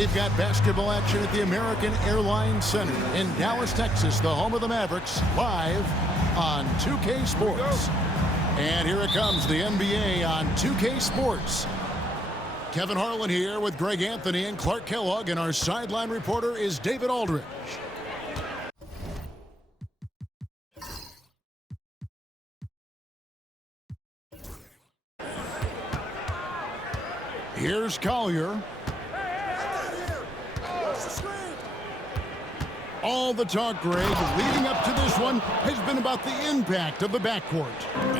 We've got basketball action at the American Airlines Center in Dallas, Texas, the home of the Mavericks, live on 2K Sports. And here it comes, the NBA on 2K Sports. Kevin Harlan here with Greg Anthony and Clark Kellogg, and our sideline reporter is David Aldridge. Here's Collier. All the talk, Greg, leading up to this one has been about the impact of the backcourt.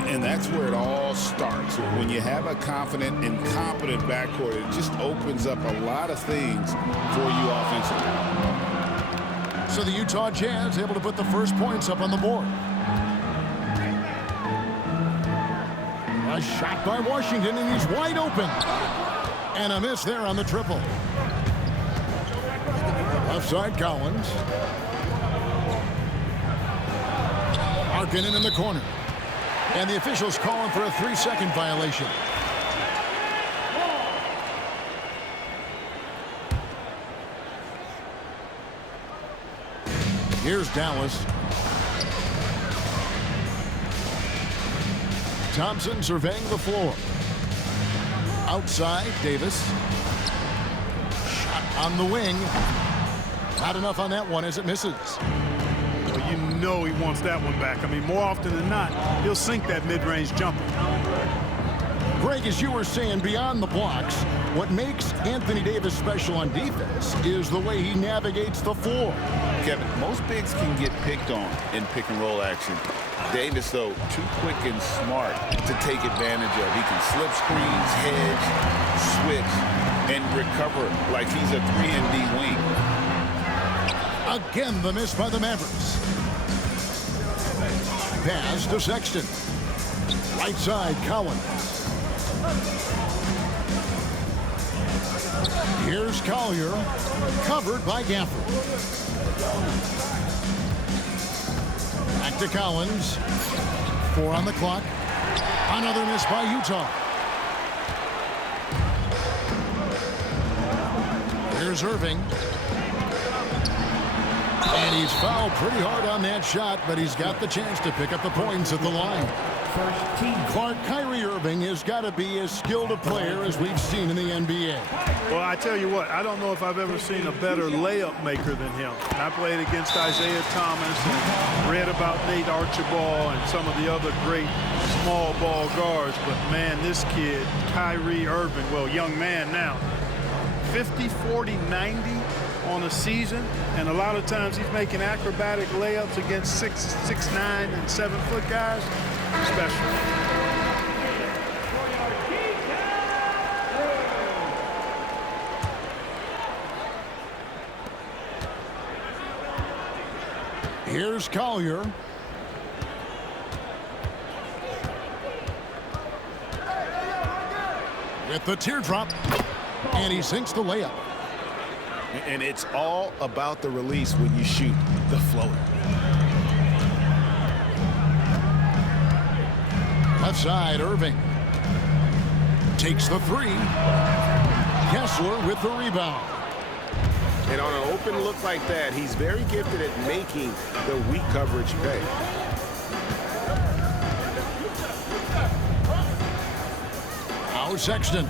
And that's where it all starts. When you have a confident and competent backcourt, it just opens up a lot of things for you offensively. So the Utah Jazz able to put the first points up on the board. A shot by Washington, and he's wide open. And a miss there on the triple. Offside Collins. Markkanen in the corner. And the officials calling for a 3-second violation. Here's Dallas. Thompson surveying the floor. Outside, Davis. Shot on the wing. Not enough on that one as it misses. Well, you know he wants that one back. I mean, more often than not, he'll sink that mid-range jumper. Greg, as you were saying, beyond the blocks, what makes Anthony Davis special on defense is the way he navigates the floor. Kevin, most bigs can get picked on in pick-and-roll action. Davis, though, too quick and smart to take advantage of. He can slip screens, hedge, switch, and recover like he's a 3-and-D wing. Again, the miss by the Mavericks. Pass to Sexton. Right side, Collins. Here's Collier. Covered by Gafford. Back to Collins. 4 on the clock. Another miss by Utah. Here's Irving. And he's fouled pretty hard on that shot, but he's got the chance to pick up the points at the line. Clark, Kyrie Irving has got to be as skilled a player as we've seen in the NBA. Well, I tell you what, I don't know if I've ever seen a better layup maker than him. And I played against Isaiah Thomas and read about Nate Archibald and some of the other great small ball guards. But, man, this kid, Kyrie Irving, well, young man now, 50, 40, 90 on a season, and a lot of times he's making acrobatic layups against 6'9" and 7-foot guys. Special. Here's Collier. With the teardrop, and he sinks the layup. And it's all about the release when you shoot the floater. Left side, Irving. Takes the 3. Kessler with the rebound. And on an open look like that, he's very gifted at making the weak coverage pay. Now Sexton.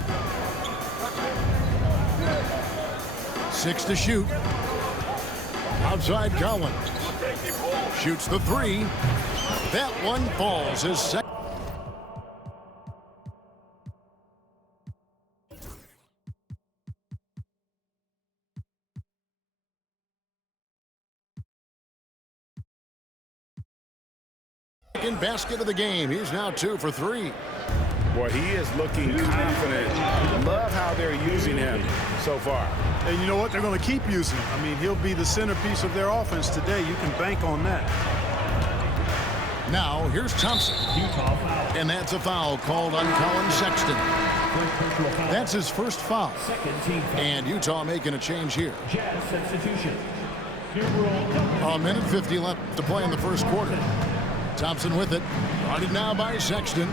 6 to shoot. Outside Collins. Shoots the 3. That one falls. His second. Second basket of the game. He's now 2 for 3. Boy, he is looking confident. Love how they're using him so far. And you know what? They're going to keep using him. I mean, he'll be the centerpiece of their offense today. You can bank on that. Now, here's Thompson. And that's a foul called on Colin Sexton. That's his first foul. And Utah making a change here. A minute 50 left to play in the first quarter. Thompson with it. Guarded now by Sexton.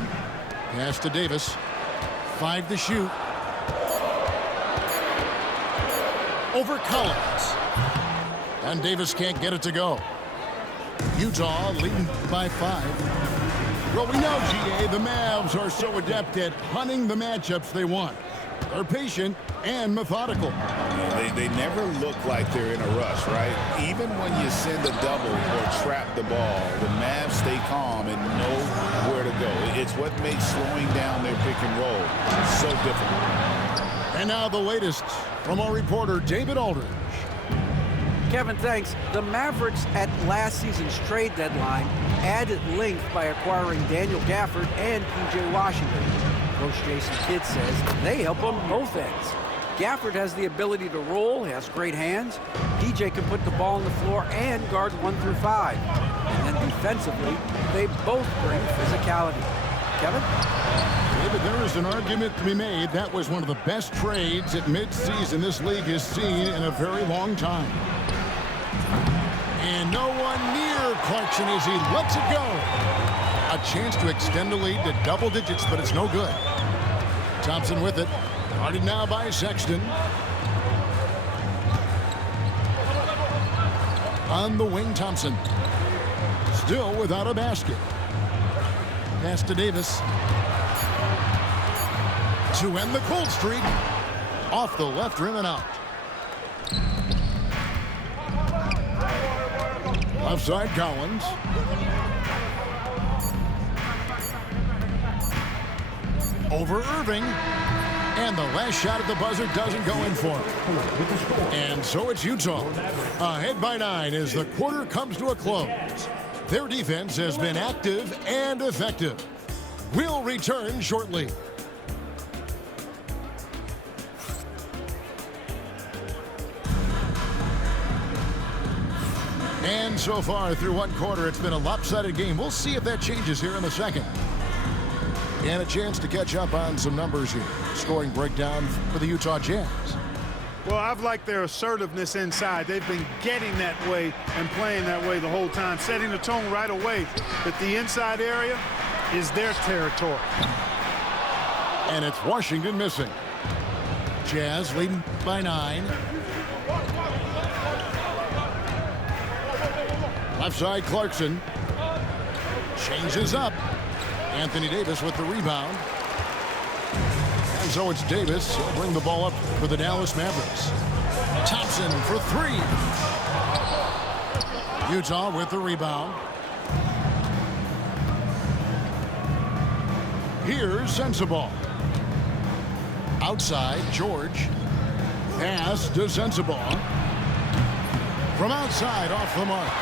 Pass to Davis. 5 to shoot. over Collins. And Davis can't get it to go. Utah leading by 5. Well, we know, GA, the Mavs are so adept at hunting the matchups they want. They're patient and methodical. They never look like they're in a rush, right? Even when you send a double or trap the ball, the Mavs stay calm and know where to go. It's what makes slowing down their pick and roll so difficult. And now the latest from our reporter, David Aldridge. Kevin, thanks. The Mavericks at last season's trade deadline added length by acquiring Daniel Gafford and P.J. Washington. Coach Jason Kidd says they help on both ends. Gafford has the ability to roll, has great hands. P.J. can put the ball on the floor and guard 1 through 5. And then defensively, they both bring physicality. Kevin? David, there is an argument to be made. That was one of the best trades at midseason this league has seen in a very long time. And no one near Clarkson as he lets it go. A chance to extend the lead to double digits, but it's no good. Thompson with it. Guarded now by Sexton. On the wing, Thompson. Still without a basket. Pass to Davis. To end the cold streak. Off the left rim and out. Left side, Collins. Over Irving. And the last shot at the buzzer doesn't go in for him. And so it's Utah. Ahead by 9 as the quarter comes to a close. Their defense has been active and effective. We'll return shortly. And so far through one quarter, it's been a lopsided game. We'll see if that changes here in the second. And a chance to catch up on some numbers here. Scoring breakdown for the Utah Jazz. Well, I've liked their assertiveness inside. They've been getting that way and playing that way the whole time, setting the tone right away that the inside area is their territory. And it's Washington missing. Jazz leading by 9. Left side, Clarkson. Changes up. Anthony Davis with the rebound. And so it's Davis. He'll bring the ball up for the Dallas Mavericks. Thompson for 3. Utah with the rebound. Here's Sensabaugh. Outside, George. Pass to Sensabaugh. From outside, off the mark.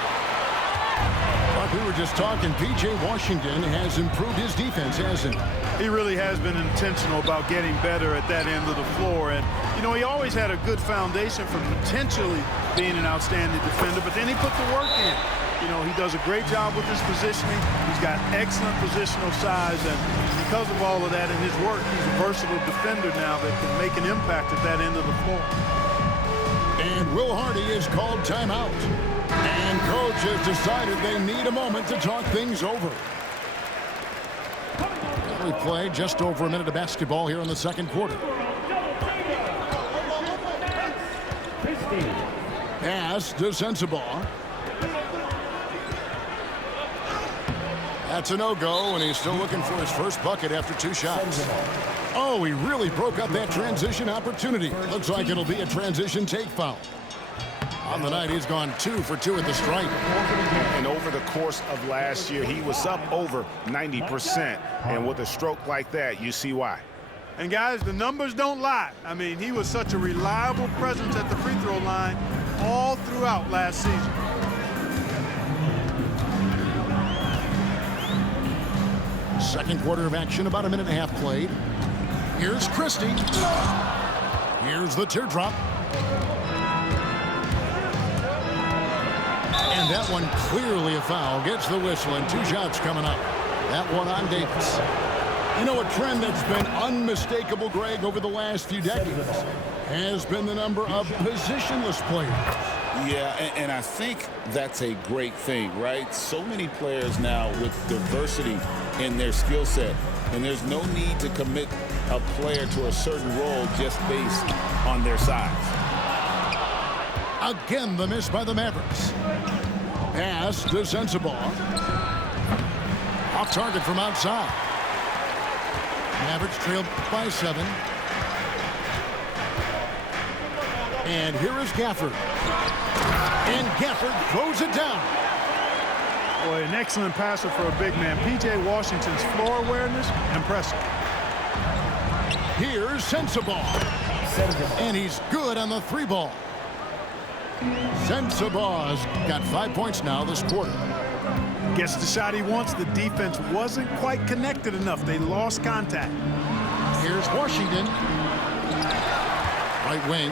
But we were just talking, P.J. Washington has improved his defense, hasn't he? He really has been intentional about getting better at that end of the floor. And, you know, he always had a good foundation for potentially being an outstanding defender, but then he put the work in. You know, he does a great job with his positioning. He's got excellent positional size, and because of all of that in his work, he's a versatile defender now that can make an impact at that end of the floor. And Will Hardy is called timeout. And coach has decided they need a moment to talk things over. We played just over a minute of basketball here in the second quarter. Pass to Sensabaugh. That's a no-go, and he's still looking for his first bucket after 2 shots. Oh, he really broke up that transition opportunity. Looks like it'll be a transition take foul. On the night, he's gone 2 for 2 at the stripe. And over the course of last year, he was up over 90%. And with a stroke like that, you see why. And guys, the numbers don't lie. I mean, he was such a reliable presence at the free throw line all throughout last season. Second quarter of action, about a minute and a half played. Here's Christie. Here's the teardrop. And that one clearly a foul. Gets the whistle, and 2 shots coming up. That one on Davis. You know, a trend that's been unmistakable, Greg, over the last few decades has been the number of positionless players. Yeah, and I think that's a great thing, right? So many players now with diversity in their skill set, and there's no need to commit a player to a certain role just based on their size. Again, the miss by the Mavericks. Pass to Sensabaugh. Off target from outside. Mavericks trailed by 7. And here is Gafford. And Gafford throws it down. Boy, an excellent passer for a big man. P.J. Washington's floor awareness, impressive. Here's Sensabaugh. And he's good on the 3-ball. Sensabaugh's got 5 points now this quarter. Gets the shot he wants. The defense wasn't quite connected enough. They lost contact. Here's Washington. Right wing.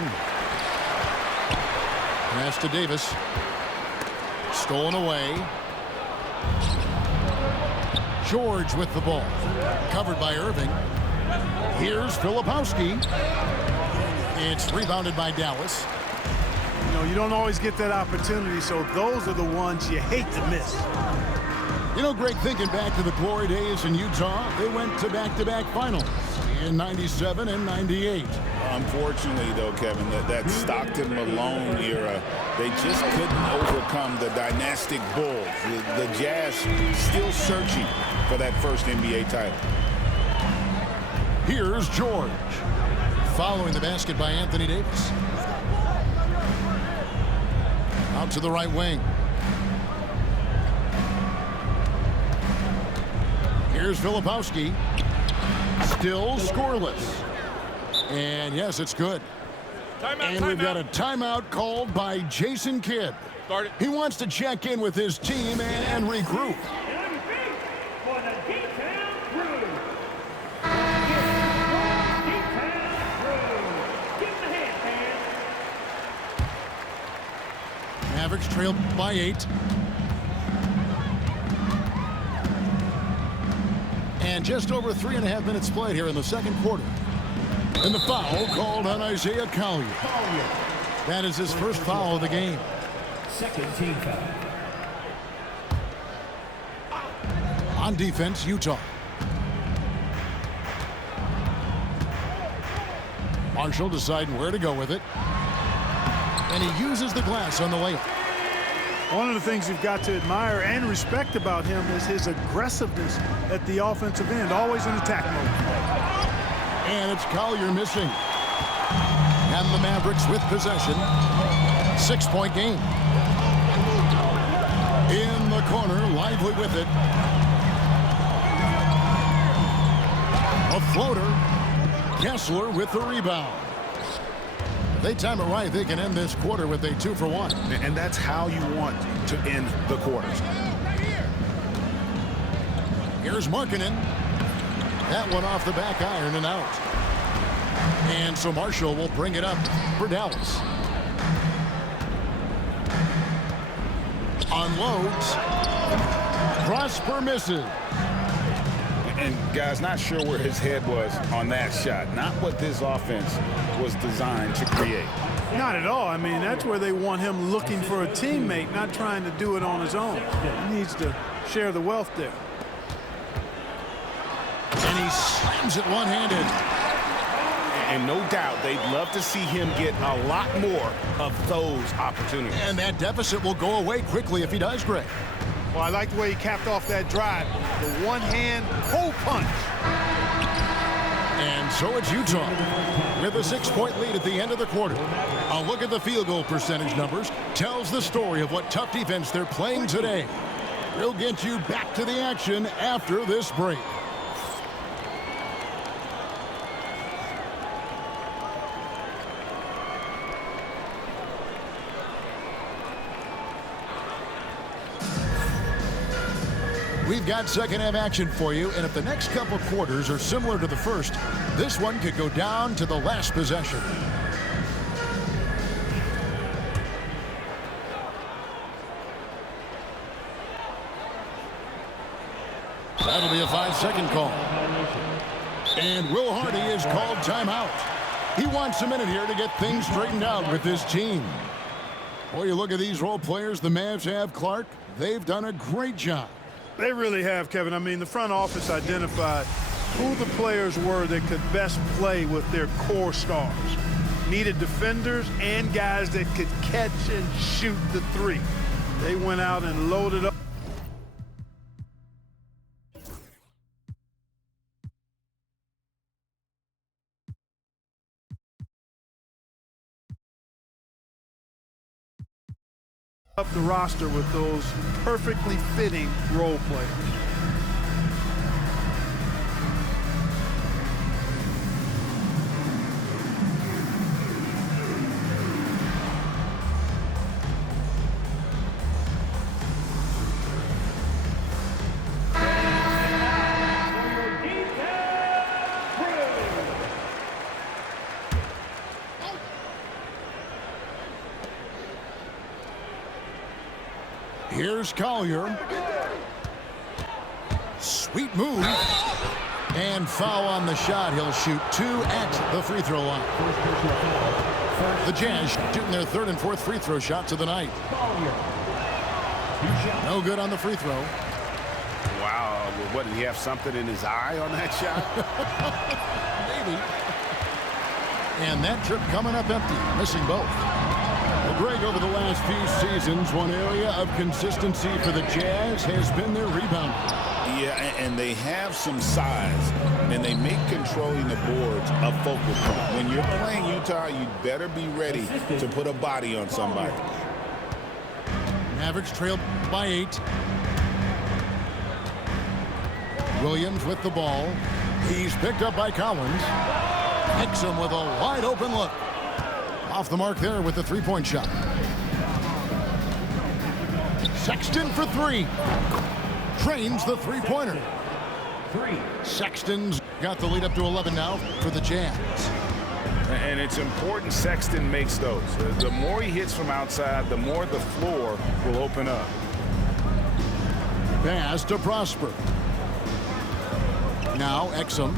Pass to Davis. Stolen away. George with the ball. Covered by Irving. Here's Filipowski. It's rebounded by Dallas. You know, you don't always get that opportunity, so those are the ones you hate to miss. You know, Greg, thinking back to the glory days in Utah, they went to back-to-back finals in 97 and 98. Unfortunately, though, Kevin, that Stockton-Malone era, they just couldn't overcome the dynastic Bulls. The Jazz still searching for that first NBA title. Here's George. Following the basket by Anthony Davis. Out to the right wing. Here's Filipowski. Still scoreless. And yes, it's good. And we've got a timeout called by Jason Kidd. He wants to check in with his team and regroup. Mavericks trailed by 8. And just over 3.5 minutes played here in the second quarter. And the foul called on Isaiah Collier. That is his first foul of the game. Second team foul. On defense, Utah. Marshall deciding where to go with it. And he uses the glass on the layup. One of the things you've got to admire and respect about him is his aggressiveness at the offensive end, always in attack mode. And it's Collier missing. And the Mavericks with possession. 6-point game. In the corner, Lively with it. A floater. Kessler with the rebound. If they time it right, they can end this quarter with a 2-for-1. And that's how you want to end the quarters. Here's Markkanen. That one off the back iron and out. And so Marshall will bring it up for Dallas. Unloads. Prosper misses. And guys, not sure where his head was on that shot. Not what this offense was designed to create. Not at all. I mean, that's where they want him looking for a teammate, not trying to do it on his own. He needs to share the wealth there. And he slams it one-handed. And no doubt they'd love to see him get a lot more of those opportunities. And that deficit will go away quickly if he does, Greg. Well, I like the way he capped off that drive. The one-hand hole punch. And so it's Utah with a 6-point lead at the end of the quarter. A look at the field goal percentage numbers tells the story of what tough defense they're playing today. We'll get you back to the action after this break. We've got second half action for you, and if the next couple quarters are similar to the first, this one could go down to the last possession. That'll be a 5-second call. And Will Hardy is called timeout. He wants a minute here to get things straightened out with this team. Boy, you look at these role players the Mavs have, Clark. They've done a great job. They really have, Kevin. I mean, the front office identified who the players were that could best play with their core stars. needed defenders and guys that could catch and shoot the three. They went out and loaded up. Up the roster with those perfectly fitting role players. Here's Collier. Sweet move. And foul on the shot. He'll shoot 2 at the free throw line. The Jazz shooting their 3rd and 4th free throw shots of the night. No good on the free throw. Wow. What, did he have something in his eye on that shot? Maybe. And that trip coming up empty. Missing both. Well, Greg, over the last few seasons, one area of consistency for the Jazz has been their rebounding. Yeah, and they have some size, and they make controlling the boards a focal point. When you're playing Utah, you better be ready to put a body on somebody. Mavericks trailed by 8. Williams with the ball. He's picked up by Collins. Exum with a wide open look. Off the mark there with the three-point shot. Sexton for 3. Trains the three-pointer. Sexton's got the lead up to 11 now for the Jazz. And it's important Sexton makes those. The more he hits from outside, the more the floor will open up. Pass to Prosper. Now Exum.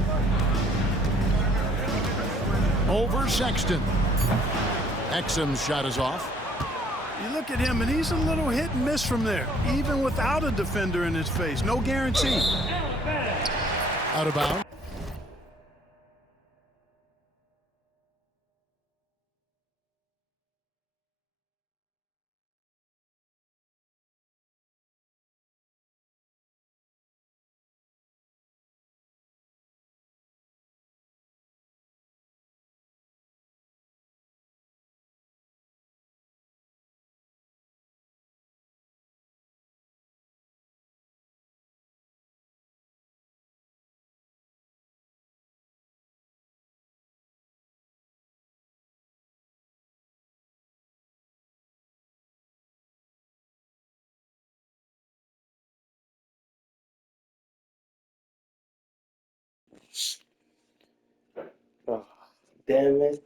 Over Sexton. Exum's shot is off. You look at him, and he's a little hit and miss from there, even without a defender in his face. No guarantee. Out of bounds. Oh, damn it.